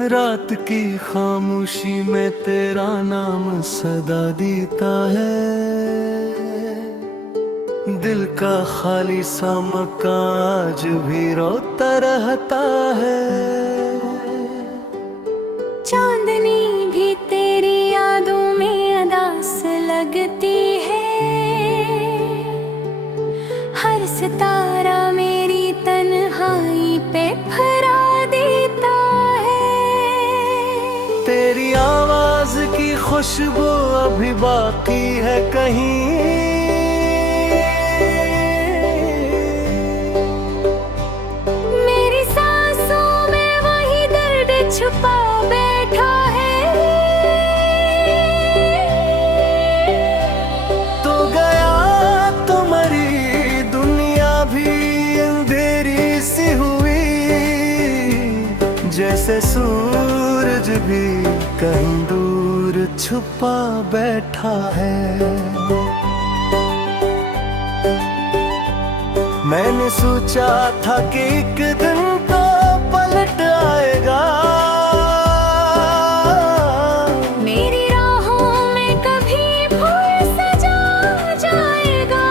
रात की खामोशी में तेरा नाम सदा देता है। दिल का खाली सा मकान आज भी रोता रहता है। चांदनी भी तेरी यादों में अदास लगती है। हर सितारा मेरी तन्हाई पे फहरा देता है। तेरी आवाज की खुशबू अभी बाकी है कहीं। मेरी सांसों में वही दर्द छुपा बैठा है। तो गया तुम्हारी दुनिया भी अंधेरी सी हुई, जैसे सूरज भी कहीं दूर छुपा बैठा है। मैंने सोचा था कि एक दिन तो पलट आएगा। मेरी राहों में कभी फूल सजा जाएगा।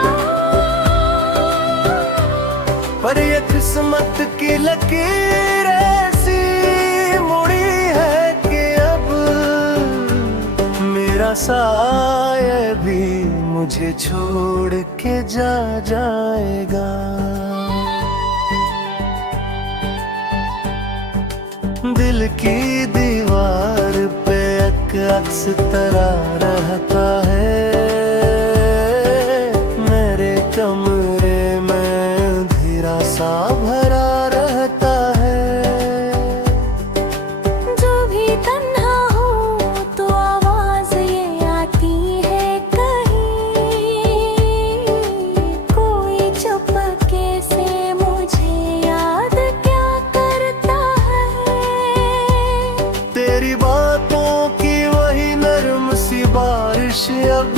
पर ये किस्मत की लकीर ऐसी मुड़ी है कि अब मेरा साया भी मुझे छोड़ के जा जाएगा। दिल की दीवार पे एक अक्स तरा रहता है। मेरे कमरे में अंधेरा सा भरा रहता है। जो भी तन्हा हो तो आवाज ये आती है कहीं। कोई चुपके से मुझे याद क्या करता है। तेरी बातों की वही नर्म सी बारिश अब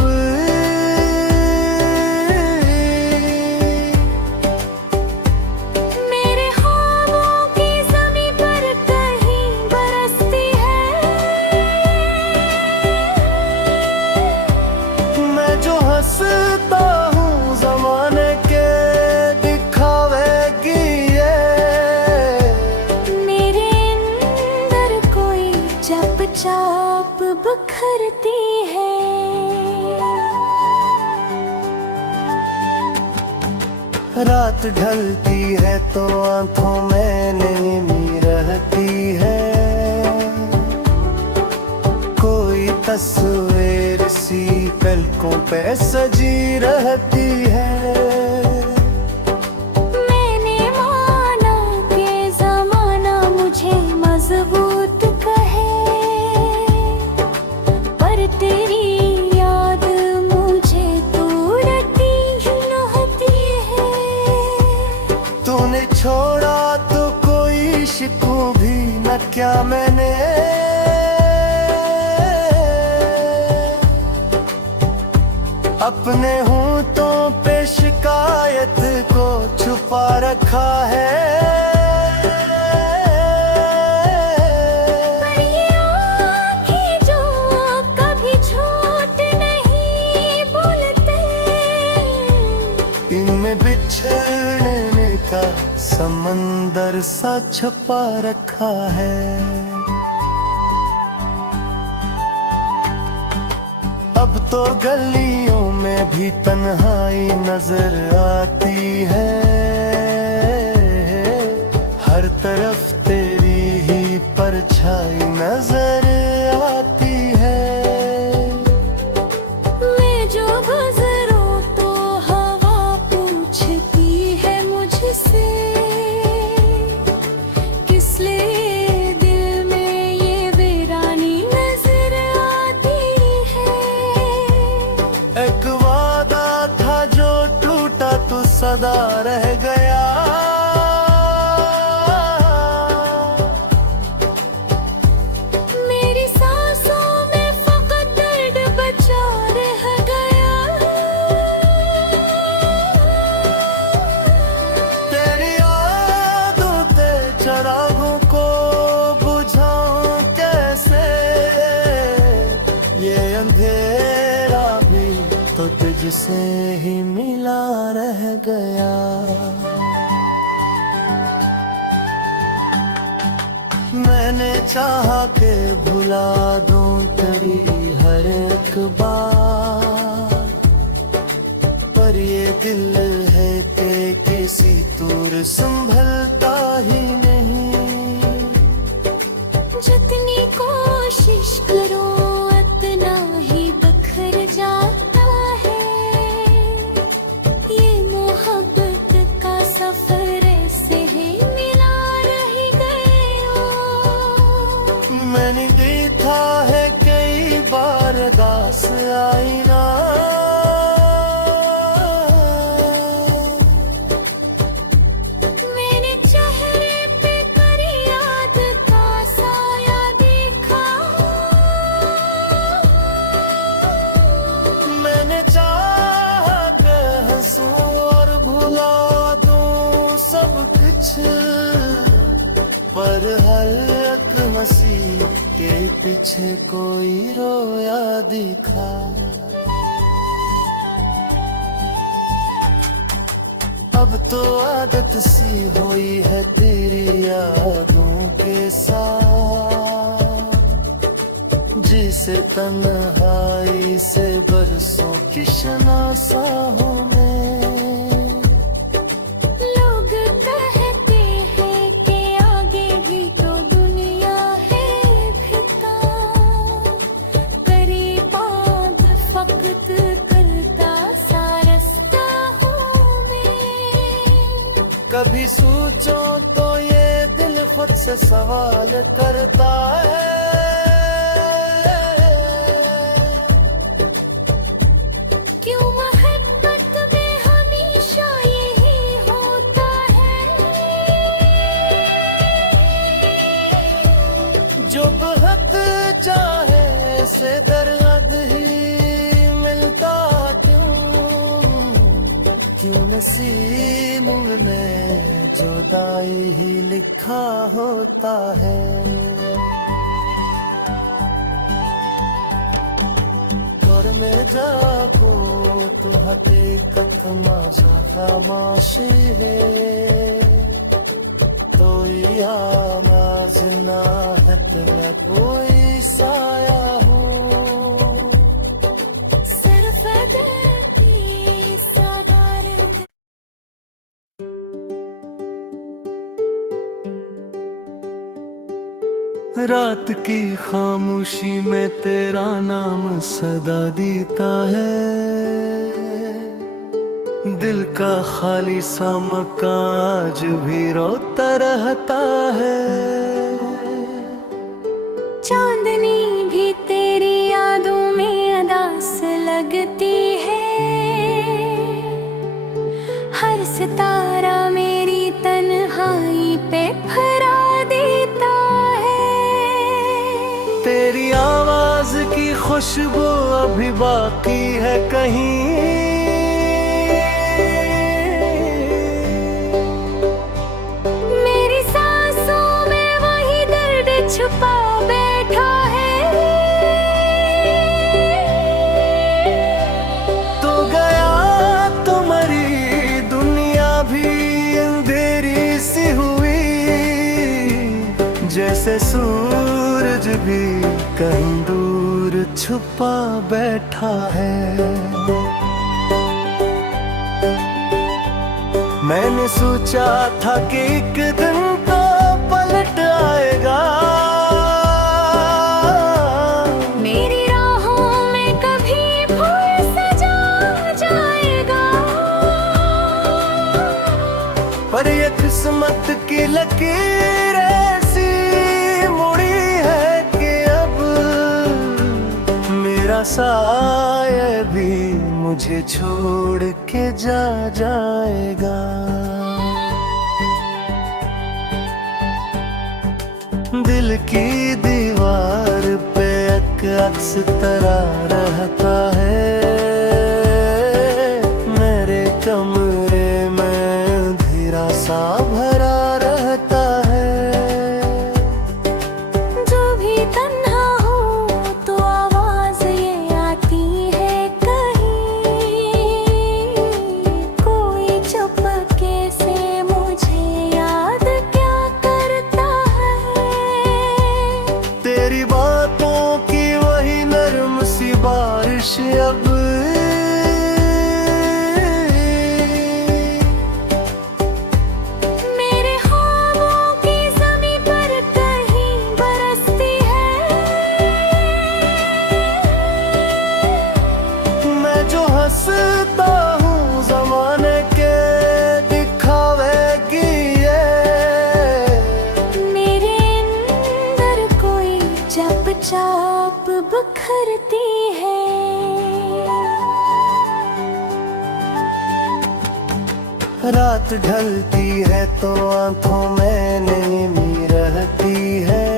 मेरे ख्वाबों की ज़मीं पर कहीं बरसती है। मैं जो हंसता हूँ ज़माने के दिखावे की ये। मेरे अंदर कोई चुपचाप बिखरती है। रात ढलती है तो आंखों में नींद रहती है। कोई तस्वीर सी पलकों पे सजी रहती है। मैंने माना कि ज़माना मुझे मजबूत कहे, पर तेरी याद मुझे तोड़ती रहती है। तूने छोड़ा तो कोई शिकू भी न क्या मैंने। अपने हूँ तो पे शिकायत को छुपा रखा है। पर ये आँखें जो कभी झूठ नहीं बोलते, इनमें बिछड़ने का समंदर सा छुपा रखा है। अब तो गलियों में भी तन्हाई नजर आती है। हर तरफ तेरी ही परछाई नजर आती है। मैं जो गुजरूं तो हवा पूछती है मुझसे, किस लिए दिल में ये वीरानी नजर आती है। एक वादा था जो टूटा तो सदा रह गया। मेरी सांसों में फकत दर्द बचा रह गया। तेरी यादों ते चरागों को बुझाऊं तुझसे ही मिला रह गया। मैंने चाहा के भुला दूं तेरी हर एक बात, पर ये दिल है कि किसी दूर संभलता ही नहीं। जितनी कोशिश करो उतना ही बिखर जाता है। ये मोहब्बत का सफर ऐसे है मिला रह गया। मैंने देखा है कई बार दास आईना, मेरे चेहरे पे कर याद का साया देखा। मैंने चाहा कि हंसूं और भुला दूं सब कुछ, पर हर एक हंसी के पीछे कोई रोया दिखा। अब तो आदत सी हुई है तेरी यादों के साथ, जिसे तन्हाई से बरसों की शनासा हूँ मैं। लोग कहते हैं कि आगे भी तो दुनिया है फिदा, करीब बात फकत करता सा रास्ता हूँ मैं। कभी सोचो तो ये दिल खुद से सवाल करता है, क्यों मोहब्बत में हमेशा यही होता है। जो बहुत चाहे से दर्द ही मिलता क्यों नसीब में जुदाई ही लिखा होता है। घर में जागो तो हकीकत माझा खामोशी है, तो आवाज ना है मैं कोई साया हूँ। सिर्फ दिल की साधारण रात की खामोशी में तेरा नाम सदा देता है, दिल का खाली सा मकान आज भी रोता रहता है। चांदनी भी तेरी यादों में अदास लगती है, हर सितारा मेरी तन्हाई पे फहरा देता है। तेरी आवाज की खुशबू अभी बाकी है कहीं, मेरी सांसों में वही दर्द छुपा बैठा है। तो गया तुम्हारी दुनिया भी अंधेरी सी हुई, जैसे सूरज भी कहीं दूर छुपा बैठा है। मैंने सोचा था कि एक दिन तो पलट आएगा, मेरी राहों में कभी फूल सजा जाएगा। पर ये किस्मत की लकीर ऐसी मुड़ी है कि अब मेरा साया भी मुझे छोड़ के जा जाएगा। दिल की दीवार पे एक अक्स तरा रहता है, मेरे कमरे में धीरा सा भरा रहता है। जो भी तन्हा हो तो आवाज ये आती है कहीं, बिखरती है। रात ढलती है तो आंखों में नींद रहती है,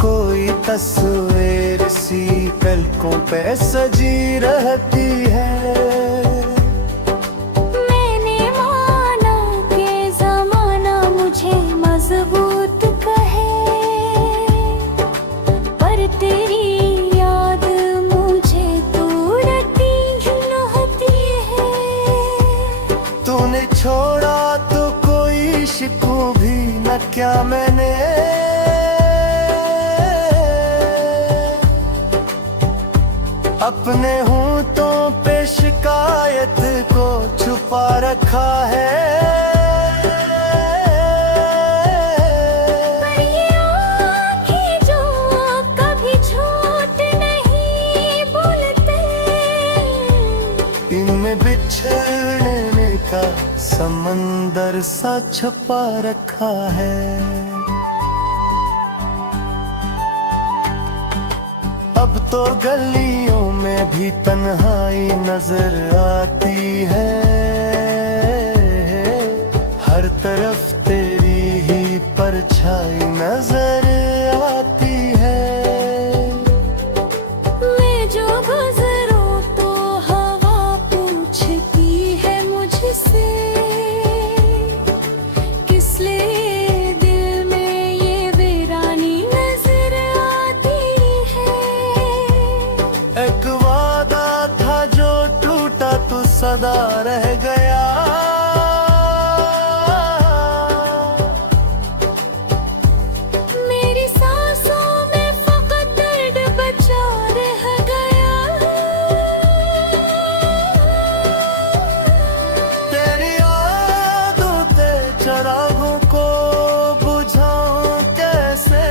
कोई तस्वीर सी पलकों पे सजी रहती है। मैंने माना कि ज़माना मुझे मजबूत कहे, पर तेरी याद मुझे तोड़ती रहती है। तूने छोड़ा तो कोई शिकू भी न क्या मैंने, अपने होंठों पे शिकायत को छुपा रखा है। पर ये आँखें जो कभी झूठ नहीं बोलते, इनमें बिछड़ने का समंदर सा छुपा रखा है। अब तो गलियों में भी तन्हाई नजर आती है, हर तरफ तेरी ही परछाई नजर आती है। मैं जो गुजरूं तो हवा पूछती है मुझसे, किस लिए दिल में ये वीरानी नजर आती है। एक वादा था जो टूटा तो सदा रह गया, मेरी सांसों में फकत दर्द बचा रह गया। तेरी यादों ते चरागों को बुझाऊं कैसे,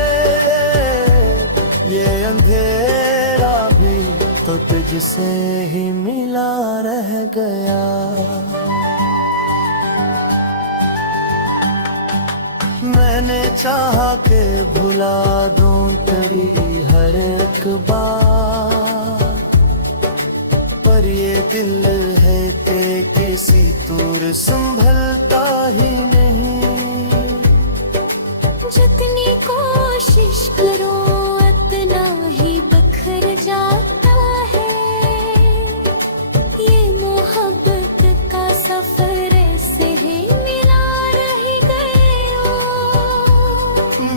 ये अंधेरा भी तो तुझसे ही मिला रह गया। मैंने चाहा के भुला दूं तेरी हर एक बात, पर ये दिल है कि किसी दूर संभलता ही नहीं। जितनी कोशिश करो उतना ही बिखर जाता है, ये मोहब्बत का सफर ऐसे ही मिला रह गए हो।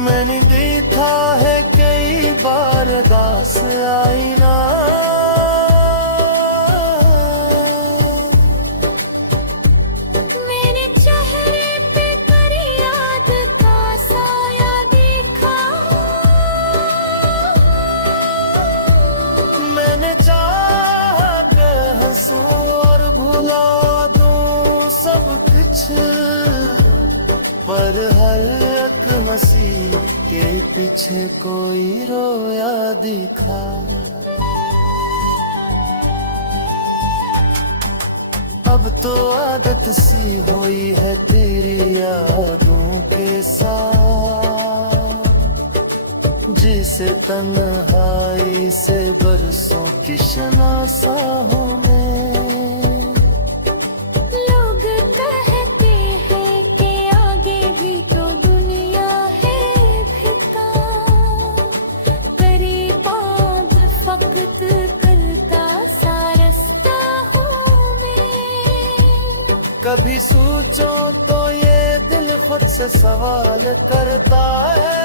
मैंने देखा है कई बार दास आईना, मेरे चेहरे पे तेरी याद का साया देखा। मैंने चाहा कि हंसूं और भुला दूं सब कुछ, पर हर एक हंसी के पीछे कोई रोया दिखा। अब तो आदत सी हुई है तेरी यादों के साथ, जिसे तन्हाई से बरसों की शनासाहों में। लोग कहते हैं कि आगे भी तो दुनिया है फिदा, करीब आग फकत करता सा रास्ता हूँ मैं। कभी सोचो तो ये दिल खुद से सवाल करता है,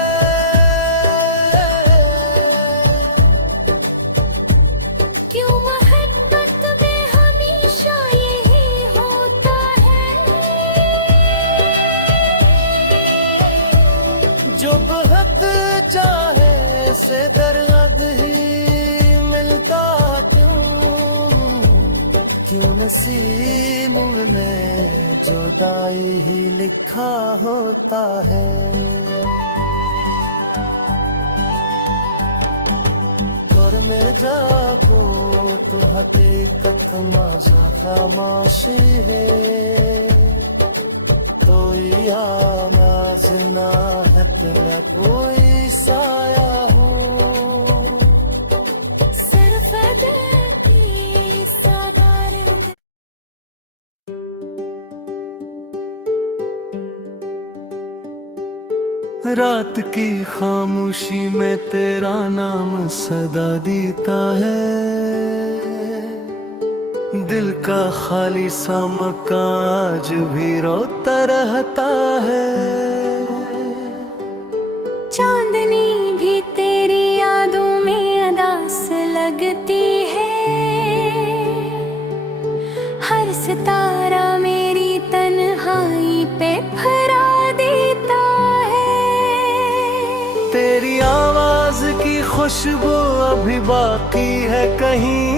क्यों मोहब्बत में हमेशा यही होता है। जो बहुत चाहे से दर्द ही मिलता क्यों नसीब में जुदाई ही लिखा होता है। और मैं जागो तो हकीकत माझा खामोशी है, तो या नाज ना है न कोई साया हूँ। रात की खामोशी में तेरा नाम सदा देता है। दिल का खाली सा मकान आज भी रोता रहता है। चांदनी भी तेरी यादों में अदास लगती है। हर सितारा मेरी तन्हाई पे फरा देता है। तेरी आवाज की खुशबू अभी बाकी है कहीं।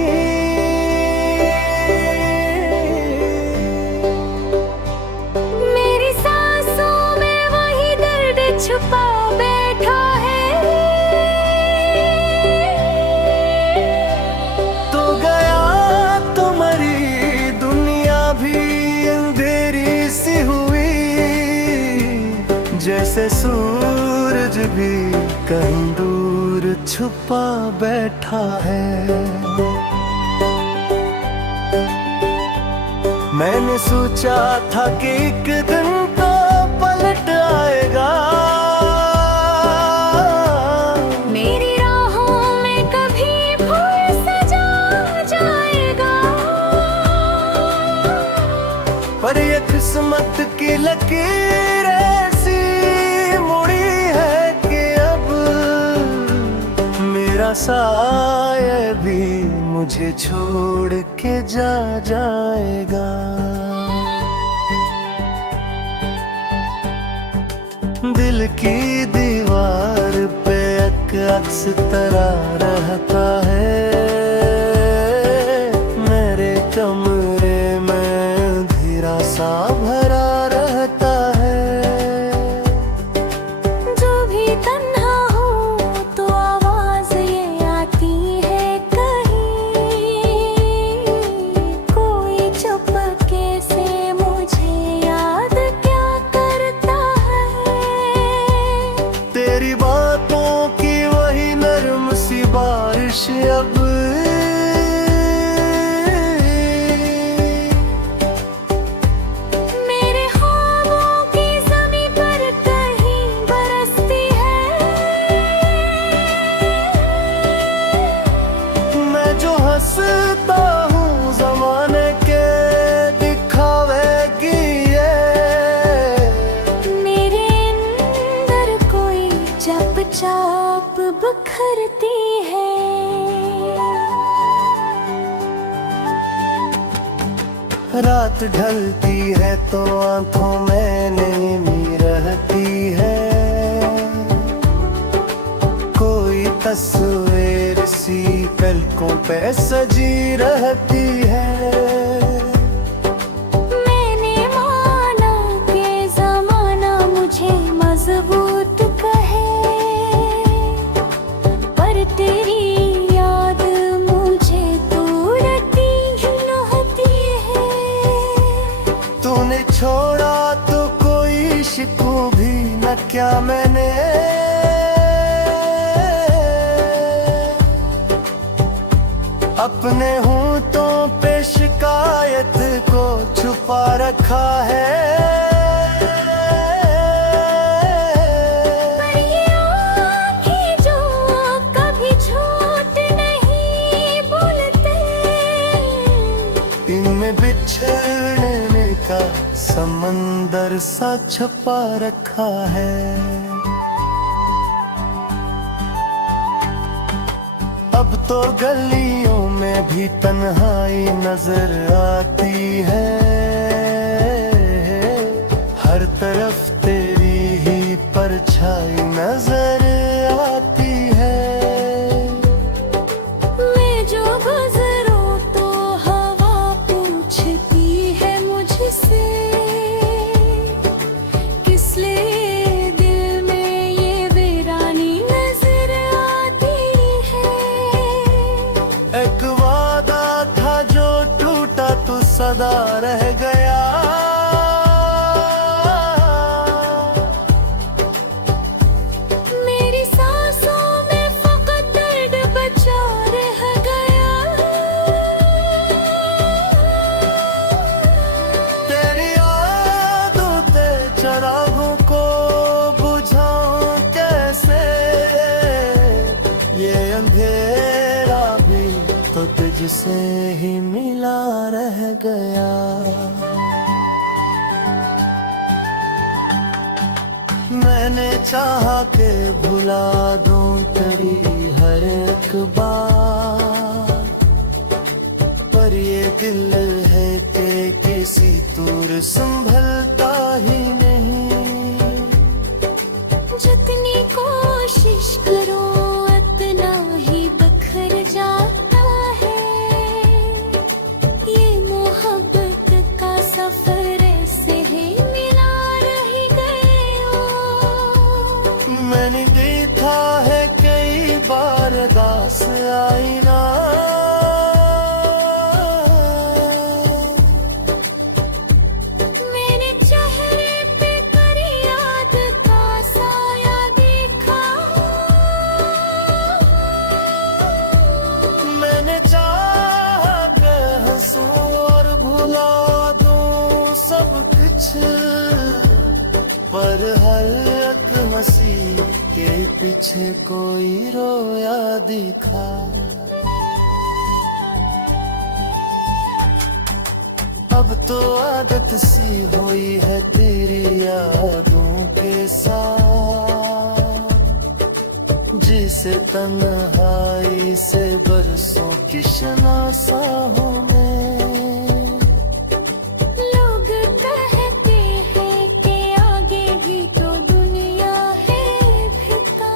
मेरी सांसों में वही दर्द छुपा बैठा है। तो गया तो मरी दुनिया भी अंधेरी सी हुई। जैसे सूरज भी कहीं दूर छुपा बैठा है। मैंने सोचा था कि एक दिन तो पलट आएगा। मेरी राहों में कभी फूल सजा जाएगा। पर ये किस्मत की लकीर ऐसी मुड़ी है कि अब मेरा साया भी मुझे छोड़ के जा जाएगा। दिल की दीवार पे एक अक्स तरह रहता है। मेरे कमरे में अंधेरा सा भरा रहता है। जो भी तन्हा हो तो आवाज ये आती है कहीं। कोई चुपके से मुझे याद क्या करता है। तेरी बातों की वही नर्म सी बारिश अब मेरे ख्वाबों की ज़मीं पर कहीं बरसती है। मैं जो हंसता हूँ जमाने के दिखावे की ये। मेरे अंदर कोई चप चाप बिखरती है। रात ढलती है तो आंखों में नींद रहती है। कोई तस्वीर सी पलकों पे सजी रहती है। मैंने माना कि ज़माना मुझे मजबूत कहे। पर तेरी याद मुझे तोड़ती रहती है। तूने छोड़ा तो कोई शिकू भी न क्या मैंने। अपने होंठों पे शिकायत को छुपा रखा है। पर ये आँखें जो कभी झूठ नहीं बोलते। इनमें बिछड़ने का समंदर सा छुपा रखा है। अब तो गलियों में भी तन्हाई नजर आती है। हर तरफ तेरी ही परछाई नजर आती है। मैं जो गुजरूं तो हवा पूछती है मुझसे। किस लिए दिल में ये वीरानी नजर आती है। एक वादा था जो टूटा तो सदा रह गया। मेरी सांसों में फकत दर्द बचा रह गया। तेरी यादों ते चरागों को बुझाऊं तुझसे ही मिला रह गया। मैंने चाहा के भुला दूं तेरी हर एक बात, पर ये दिल है कि किसी दूर संभलता ही नहीं। जितनी कोशिश करो उतना ही बखर जाता है। ये मोहब्बत का सफर ऐसे है मिला रही गए हो। मैंने देखा है कई बार दास आईना, मेरे चेहरे पे कर याद का साया देखा। मैंने चाहा के हंसूं और भुला दूं सब कुछ, पर हर एक हंसी के पीछे कोई रोया दिखा। अब तो आदत सी हुई है तेरी यादों के साथ, जिसे तन्हाई से बरसों की शनासा हूँ मैं। लोग कहते हैं कि आगे भी तो दुनिया है फिदा,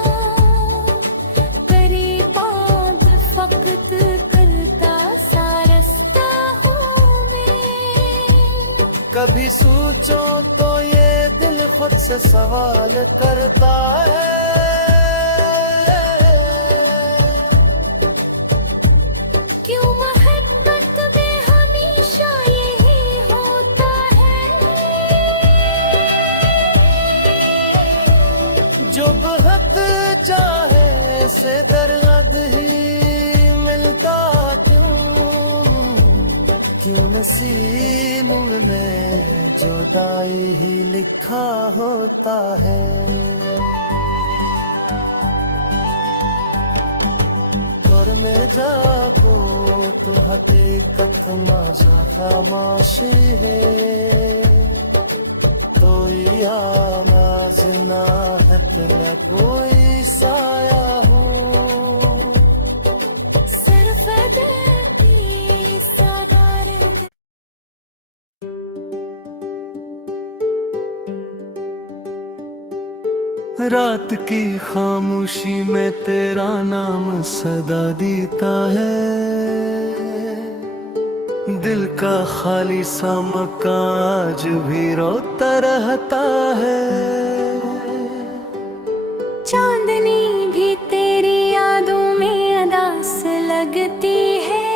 करीब बात फकत करता सा रास्ता हूँ मैं। कभी सोचो तो ये दिल खुद से सवाल करता है, क्यों मोहब्बत में हमेशा यही होता है। जो बहुत चाहे से दर्द ही मिलता क्यों नसीब में जुदाई ही लिखा होता है। और मैं जाको तो हकीकत मजा खामोशी है, तो आवाज ना है मैं कोई साया हूँ। सिर्फ दिल की सादार रात की खामोशी में तेरा नाम सदा देता है, दिल का खाली सा मकान आज भी रोता रहता है। चांदनी भी तेरी यादों में अदास लगती है,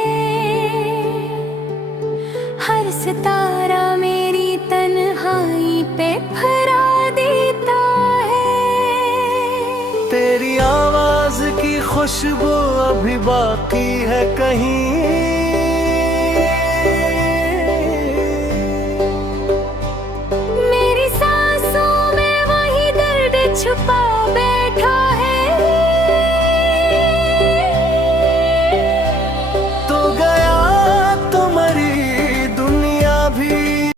हर सितारा मेरी तन्हाई पे फहरा देता है। तेरी आवाज की खुशबू अभी बाकी है कहीं,